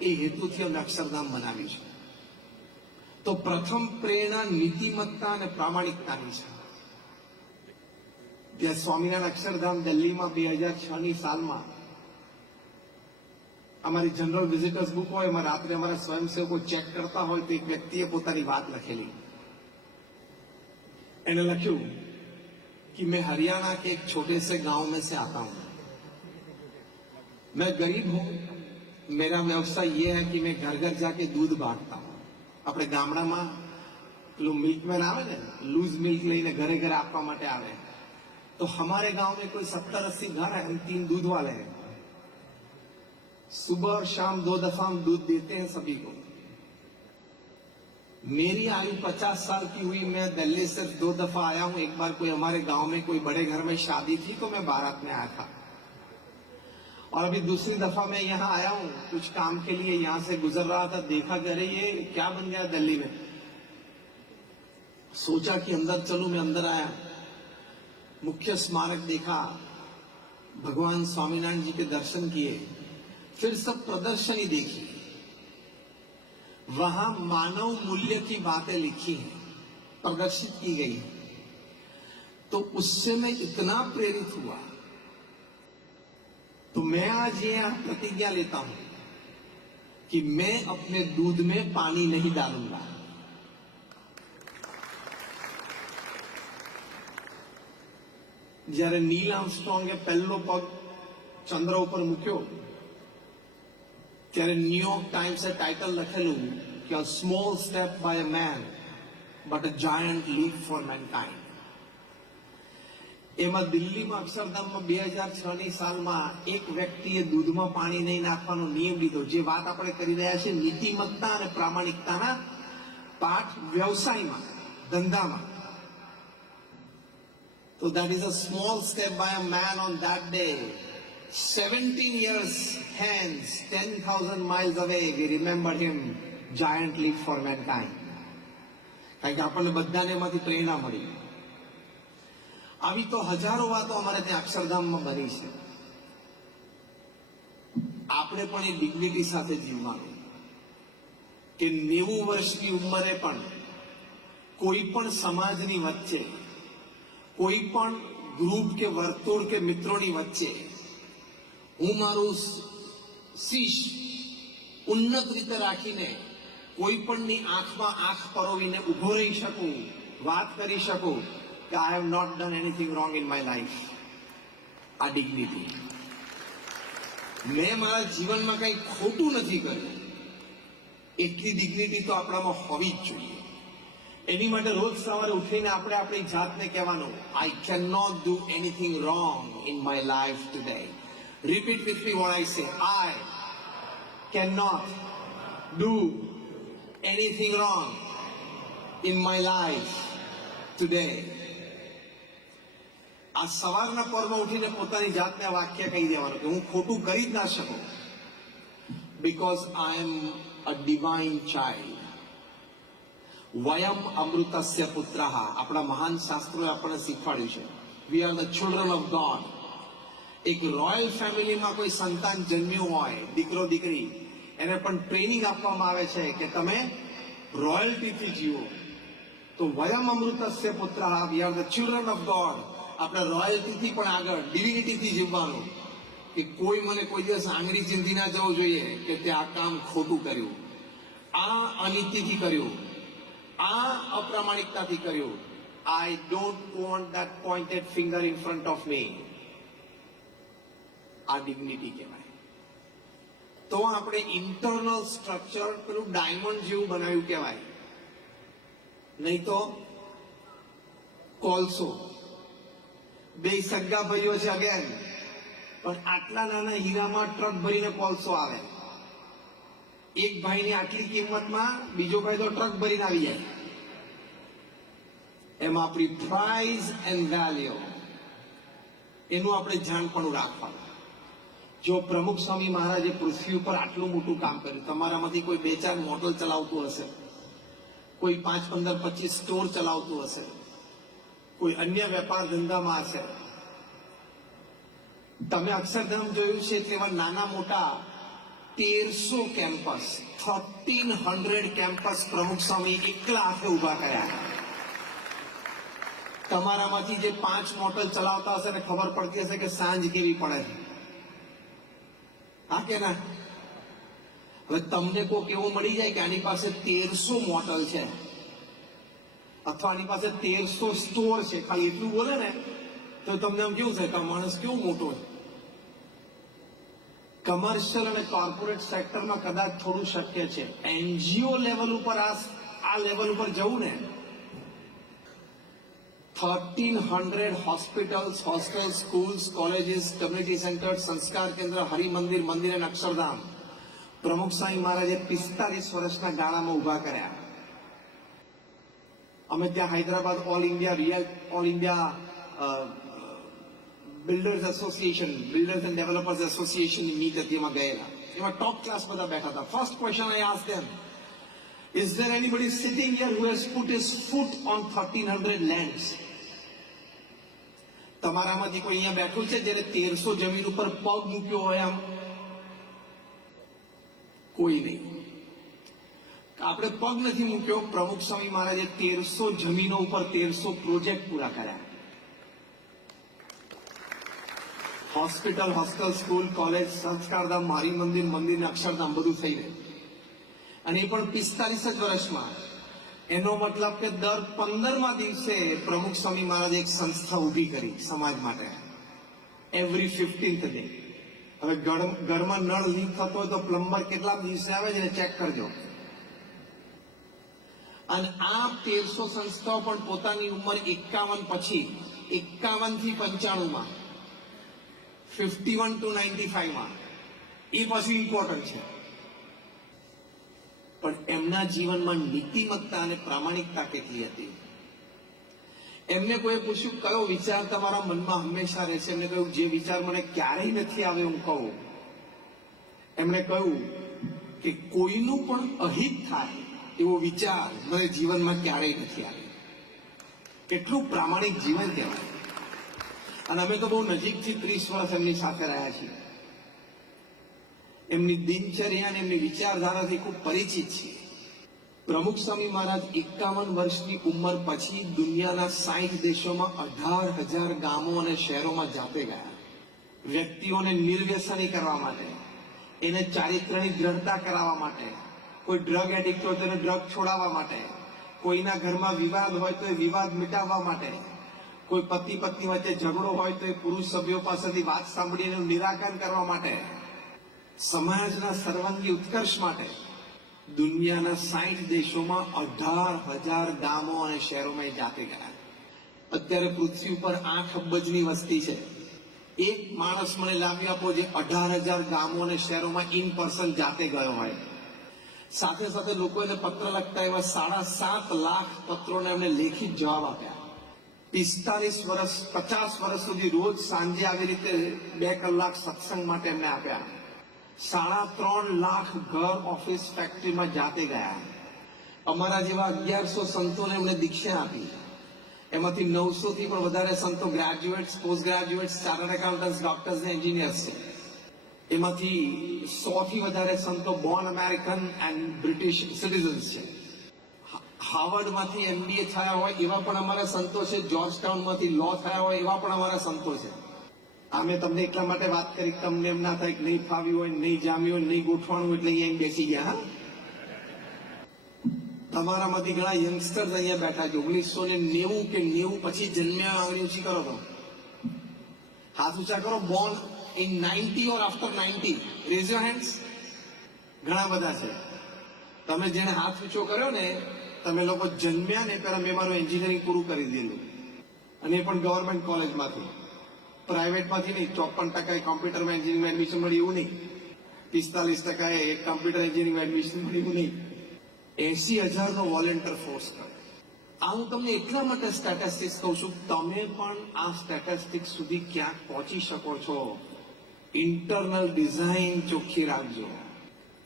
એ હેતુથી અમે અક્ષરધામ બનાવ્યું છે તો પ્રથમ પ્રેરણા નીતિમત્તા અને પ્રામાણિકતાની છે ત્યાં સ્વામિનારાયણ અક્ષરધામ દિલ્હીમાં બે હજાર છ ની સાલમાં અમારી જનરલ વિઝિટર્સ બુક હોય એમાં રાત્રે અમારા સ્વયંસેવકો ચેક કરતા હોય તો એક વ્યક્તિએ પોતાની વાત લખેલી એને લખ્યું कि मैं हरियाणा के एक छोटे से गांव में से आता हूं मैं गरीब हूं मेरा व्यवसाय ये है कि मैं घर घर जाके दूध बांटता हूं આપણે ગામડામાં પેલું મિલ્કમેન આવે ને લૂઝ મિલ્ક લઈને ઘરે ઘરે આપવા માટે આવે तो हमारे गांव में कोई सत्तर अस्सी घर है हम तीन दूध वाले हैं सुबह और शाम दो दफा हम दूध देते हैं सभी को मेरी आयु पचास साल की हुई मैं दिल्ली से दो दफा आया हूं एक बार कोई हमारे गांव में कोई बड़े घर में शादी थी तो मैं बारात में आया था और अभी दूसरी दफ़ा मैं यहाँ आया हूँ, कुछ काम के लिए यहाँ से गुजर रहा था, देखा कि अरे ये क्या बन गया दिल्ली में। सोचा कि अंदर चलूँ, मैं अंदर आया। मुख्य स्मारक देखा, भगवान स्वामीनारायण जी के दर्शन किए, फिर सब प्रदर्शनी देखी। वहाँ मानव मूल्य की बातें लिखी हैं, प्रदर्शित की गई। है तो उससे मैं इतना प्रेरित हुआ मैं आज ये यहाँ प्रतिज्ञा लेता हूं कि मैं अपने दूध में पानी नहीं डालूंगा જ્યારે નીલ આર્મસ્ટ્રોંગે પહેલો પગ ચંદ્ર ઉપર મૂક્યો ત્યારે ન્યુયોર્ક ટાઈમ્સે ટાઇટલ લખેલું કે a small step by a man but a giant leap for mankind એમાં દિલ્હીમાં અક્ષરધામમાં બે હજાર છ ની સાલમાં એક વ્યક્તિએ દૂધમાં પાણી નહીં નાખવાનો નિયમ લીધો. જે વાત આપણે કરી રહ્યા છીએ નીતિમત્તા અને પ્રામાણિકતાના પાઠ વ્યવસાયમાં, ધંધામાં. તો that is a small step by man on on that day. 17 years hence 10000 miles away, we remember him giant leap for mankind. કારણ કે આપણને બધાને એમાંથી પ્રેરણા મળી. આવી તો હજારો વાતો અમારે ત્યાં અક્ષરધામમાં બની છે. આપણે પણ એ ડિગ્નિટી સાથે જીવવાનું. કે નેવું વર્ષની ઉંમરે પણ કોઈ પણ સમાજની વચ્ચે, કોઈ પણ ગ્રુપ કે વર્તુળ કે મિત્રોની વચ્ચે હું મારું શીશ ઉન્નત રીતે રાખીને કોઈ પણની આંખમાં આંખ પરોવીને ઊભો રહી શકું, વાત કરી શકું કે I have not done anything wrong in my life આ ડિગ્નિટી મેં મારા જીવનમાં કંઈ ખોટું નથી કર્યું. એટલી ડિગ્નિટી તો આપણામાં હોવી જ જોઈએ. એની માટે રોજ સવારે ઉઠીને આપણે આપણી જાતને કહેવાનું I can not do anything wrong in my life today repeat with me what I say I can not do anything wrong in my life today આ સવારના પરમાં ઉઠીને પોતાની જાતને વાક્ય કહી દેવાનું કે હું ખોટું કરી જ ના શકું. Because I am a divine child વયમ અમૃતસ્ય પુત્ર. આપણા મહાન શાસ્ત્રોએ આપણને શીખવાડ્યું છે. We are the children of God એક રોયલ ફેમિલીમાં કોઈ સંતાન જન્મ્યું હોય, દીકરો, દીકરી, એને પણ ટ્રેનિંગ આપવામાં આવે છે કે તમે રોયલ્ટીથી જીવો. તો વયમ અમૃતસ્ય પુત્ર. We are the children of God આપણે રોયલ્ટીથી પણ આગળ ડિવિનિટીથી જીવવાનું. કે કોઈ મને કોઈ દિવસ આંગળી ચીંધી ના જવું જોઈએ કે તે આ કામ ખોટું કર્યું. આ અનીતિથી કર્યું. આ અપ્રામાણિકતાથી કર્યું. I don't want that pointed finger in front of me આ ડિગ્નિટી કહેવાય. તો આપણે ઇન્ટરનલ સ્ટ્રક્ચર પેલું ડાયમંડ જેવું બનાવ્યું કહેવાય. નહીં તો કોલસો. બે સગા ભાઈઓ છે અગેન પણ આટલા નાના હીરામાં ટ્રક ભરીને કોલસો આવે. એક ભાઈની આટલી કિંમતમાં બીજો ભાઈ તો ટ્રક ભરીને આવી જાય. એમાં આપણી પ્રાઇઝ એન્ડ વેલ્યુ એનું આપણે જાણપણું રાખવાનું. જો પ્રમુખ સ્વામી મહારાજે પૃથ્વી ઉપર આટલું મોટું કામ કર્યું, તમારામાંથી કોઈ બે ચાર મોટલ ચલાવતું હશે. કોઈ પાંચ, પંદર, પચીસ સ્ટોર ચલાવતું હશે. કોઈ અન્ય વેપાર ધંધામાં હશે. તમે અક્ષરધામ જોયું છે તેવા નાના મોટા તેરસો કેમ્પસ થર્ટીન હંડ્રેડ કેમ્પસ પ્રમુખ સ્વામી એકલા હાથે ઊભા કર્યા. તમારામાંથી જે પાંચ મોટલ ચલાવતા હશે ને ખબર પડતી હશે કે સાંજ કેવી પડે હા કે ના? હવે તમને કોઈક એવું મળી જાય કે આની પાસે તેરસો મોટલ છે. અથવા આની પાસે તેરસો સ્ટોર છે. ખાલી એટલું બોલે ને, તો તમને આમ કેવું થાય કે માણસ કેવો મોટો છે? કમર્શિયલ અને કોર્પોરેટ સેક્ટરમાં કદાચ થોડું શક્ય છે. એનજીઓ લેવલ ઉપર આ આ લેવલ ઉપર જવું ને thirteen hundred hospitals hostel schools colleges community centre સંસ્કાર કેન્દ્ર, હરિમંદિર, મંદિર અને અક્ષરધામ. પ્રમુખ સ્વામી મહારાજે પિસ્તાલીસ વર્ષના ગાળામાં ઊભા કર્યા. અમે ત્યાં Hyderabad all India real all India builders association builders and developers association meet હતી એમાં ગયેલા એમાં ટોપ ક્લાસ બધા બેઠા હતા first question I ask them Is there anybody sitting here who has put his foot on 1300 lands? તમારામાંથી કોઈ અહીંયા બેઠું છે જેને તેરસો જમીન ઉપર પગ મૂક્યો હોય આમ કોઈ નહીં આપણે પગ નથી મૂક્યો. પ્રમુખ સ્વામી મહારાજે તેરસો જમીનો ઉપર તેરસો પ્રોજેક્ટ પૂરા કર્યા. Hospital, hostel, school, college, Sanskardham, મારી મંદિર મંદિર અક્ષરધામ બધું થઈ ગયું. અને એ પણ પિસ્તાલીસ જ વર્ષમાં. એનો મતલબ કે દર પંદરમા દિવસે પ્રમુખ સ્વામી મહારાજે એક સંસ્થા ઊભી કરી સમાજ માટે. એવરી ફિફ્ટીન્થ ડે હવે ઘર- ઘરમાં નળ લીક થતો હોય તો પ્લમ્બર કેટલા દિવસે આવે છે ચેક કરજો. અને આ તેરસો સંસ્થાઓ પણ પોતાની ઉંમર એકાવન પછી, એકાવનથી પંચાણું માં ફિફ્ટી વન ટુ નાઇન્ટી ફાઈવમાં એ પછી ઇમ્પોર્ટન્ટ છે. પણ એમના જીવનમાં નીતિમત્તા અને પ્રામાણિકતા કેટલી હતી? એમને કોઈ પૂછ્યું, કયો વિચાર તમારા મનમાં હંમેશા રહેશે એમને કહ્યું, જે વિચાર મને ક્યારેય નથી આવે હું કહું. એમણે કહ્યું કે કોઈનું પણ અહિત થાય એવો વિચાર મને જીવનમાં ક્યારેય નથી આવ્યો. કેટલું પ્રામાણિક જીવન કહેવાય. અને અમે તો બહુ નજીકથી ત્રીસ વર્ષ એમની સાથે રહ્યા છીએ. એમની દિનચર્યા અને એમની વિચારધારાથી ખૂબ પરિચિત છીએ. પ્રમુખ સ્વામી મહારાજ એકાવન વર્ષની ઉંમર પછી દુનિયાના સાઈઠ દેશોમાં અઢાર હજાર ગામો અને શહેરોમાં જાતે ગયા. વ્યક્તિઓને નિર્વ્યસની કરવા માટે, એને ચારિત્રની દ્રઢતા કરાવવા માટે કોઈ ડ્રગ એડિક્ટ હોય તો એને ડ્રગ છોડાવવા માટે, કોઈના ઘરમાં વિવાદ હોય તો એ વિવાદ મિટાવવા માટે, કોઈ પતિ પત્ની વચ્ચે ઝઘડો હોય તો એ પુરુષ સભ્યો પાસેથી વાત સાંભળીને એનું નિરાકરણ કરવા માટે, સમાજના સર્વાંગી ઉત્કર્ષ માટે, દુનિયાના સાઠ દેશોમાં અઢાર હજાર ગામો અને શહેરોમાં જાતે ગયા. અત્યારે પૃથ્વી ઉપર આઠ અબજની વસ્તી છે. એક માણસ મને લાવી આપો જે અઢાર હજાર ગામો અને શહેરોમાં ઇન પર્સન જાતે ગયો હોય. સાથે સાથે લોકો પત્ર લખતા એવા સાડા સાત લાખ પત્રોને એમને લેખિત જવાબ આપ્યા. પિસ્તાલીસ વર્ષ, પચાસ વર્ષ સુધી રોજ સાંજે આવી રીતે બે કલાક સત્સંગ માટે એમને આપ્યા. સાડા ત્રણ લાખ ઘર ઓફિસ ફેક્ટરીમાં જાતે ગયા. અમારા જેવા અગિયારસો સંતોને એમણે દીક્ષા આપી. એમાંથી નવસો થી પણ વધારે સંતો graduates post graduates chartered accountants doctors ને એન્જિનિયર્સ છે. એમાંથી સોથી વધારે સંતો born American and British citizens છે. હાર્વર્ડમાંથી એમબીએ થયા હોય એવા પણ અમારા સંતો છે જોર્જ ટાઉનમાંથી લો થયા હોય એવા પણ અમારા સંતો છે. આ મેં તમને એટલા માટે વાત કરી તમને એમ ના થાય કે નહીં ફાવ્યું હોય, નહીં જામ્યું હોય, નહીં ગોઠવાનું એટલે અહીંયા બેસી ગયા, હા? તમારામાંથી ઘણા યંગસ્ટર્સ અહીંયા બેઠા છે, ઓગણીસો ને નેવું કે નેવું પછી જન્મ્યા આંગળી ઓછી કરો તો હાથ ઊંચા કરો born in ninety or after ninety raise your hands ઘણા બધા છે. તમે જેને હાથ ઊંચો કર્યો ને, તમે લોકો જન્મ્યા ને પહેલા મેં મારું એન્જિનિયરિંગ પૂરું કરી દીધું. અને એ પણ ગવર્મેન્ટ કોલેજમાંથી પ્રાઇવેટમાંથી નહીં, ચોપન ટકા કોમ્પ્યુટરમાં એન્જિનિયરિંગમાં એડમિશન મળ્યું એવું નહીં. પિસ્તાલીસ ટકા એ કમ્પ્યુટર એન્જિનિયરિંગમાં એડમિશન મળ્યું નહીં. એસી હજારનો વોલેન્ટિયર ફોર્સ કર્યો. આ હું તમને એટલા માટે સ્ટેટિસ્ટિક્સ કહું છું, તમે પણ આ સ્ટેટિસ્ટિક્સ સુધી ક્યાંક પહોંચી શકો છો. ઇન્ટરનલ ડિઝાઇન ચોખ્ખી રાખજો.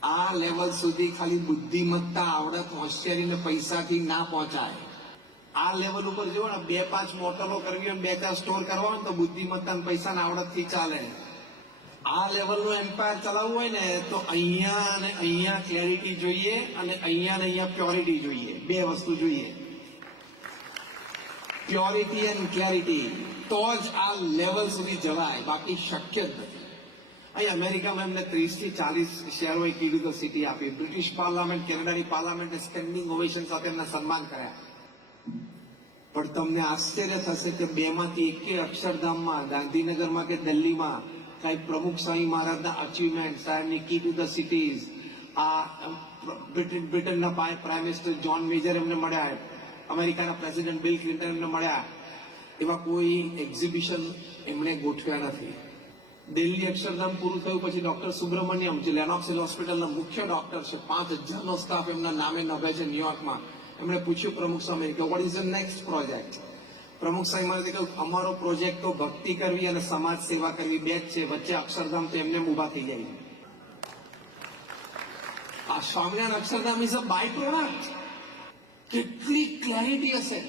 આ લેવલ સુધી ખાલી બુદ્ધિમત્તા, આવડત, હોશિયારી ને પૈસાથી ના પહોંચાય. આ લેવલ ઉપર જુઓ ને, બે પાંચ બોટલો કરવી હોય બે ચાર સ્ટોર કરવા હોય તો બુદ્ધિમત્તા પૈસા આવડતથી ચાલે. આ લેવલનું એમ્પાયર ચલાવવું હોય ને, તો અહીંયા અને અહીંયા ક્લેરિટી જોઈએ અને અહીંયા ને અહીંયા પ્યોરિટી જોઈએ. બે વસ્તુ જોઈએ. પ્યોરિટી એન્ડ ક્લેરિટી તો જ આ લેવલ સુધી જવાય. બાકી શક્ય જ નથી. અહીં અમેરિકામાં એમને ત્રીસથી ચાલીસ કીધું તો સિટી આપી. બ્રિટિશ પાર્લામેન્ટ, કેનેડાની પાર્લામેન્ટે સ્ટેન્ડિંગ ઓવેશન સાથે એમને સન્માન કર્યા. પણ તમને આશ્ચર્ય થશે કે બેમાંથી એકે અક્ષરધામમાં, ગાંધીનગરમાં કે દિલ્હીમાં કઈ પ્રમુખ સ્વામી મહારાજના અચીવમેન્ટ સાહેબની કી ટુ ધ સિટીઝ આ બ્રિટન, બ્રિટનના પ્રાઇમ મિનિસ્ટર જ્હોન મેજર એમને મળ્યા અમેરિકાના પ્રેસિડેન્ટ બિલ ક્લિન્ટન એમને મળ્યા એવા કોઈ એક્ઝિબિશન એમણે ગોઠવ્યા નથી. દિલ્હી અક્ષરધામ પૂરું થયું પછી ડોક્ટર સુબ્રમણ્યમ, જે લેનોક્સ હિલ હોસ્પિટલના મુખ્ય ડોક્ટર છે, પાંચ હજારનો સ્ટાફ એમના નામે નભે છે ન્યુયોર્કમાં. એમણે પૂછ્યું પ્રમુખ સ્વામી કે what is the next project Pramukh Swami મારે કહ્યું અમારો પ્રોજેક્ટ તો ભક્તિ કરવી અને સમાજ સેવા કરવી, બે જ છે, વચ્ચે અક્ષરધામ તો એમને ઊભા થઈ જાય. આ Swaminarayan Akshardham is a by product કેટલી ક્લેરિટી હશે.